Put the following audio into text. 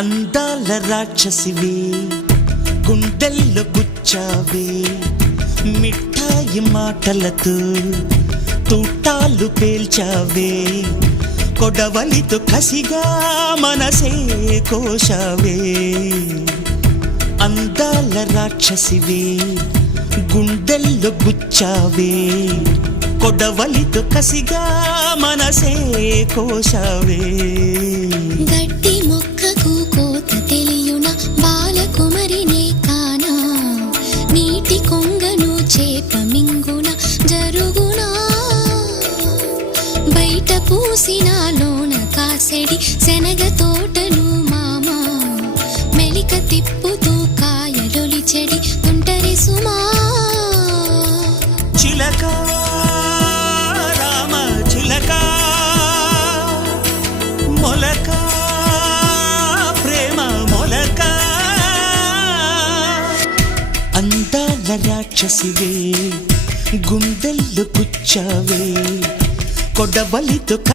అందాల రాక్షసివే గుండెల్లో గుచ్చావే మిఠాయి మాటలతో తూటాలు పేల్చావే కొడవలితో కసిగా మనసే కోశావే అందాల రాక్షసివే గుండెల్లో గుచ్చావే కొడవలితో కసిగా మనసే కోశావే గట్టి మొక్కకు కోత తెలియున బాలకుమరినే కానా నీటి కొంగను చేప మింగున జరుగునా బయట పూసిన లోన కాసెడి శనగ తోటను మామ మెలిక తిప్పుతూ కాయలొలి చెడి తుంటరి సుమా చిలక రామ చిలక మొలక ప్రేమ మొలక అందాల రాక్షసివే గుండెల్లో గుచ్చావే కొడవలితో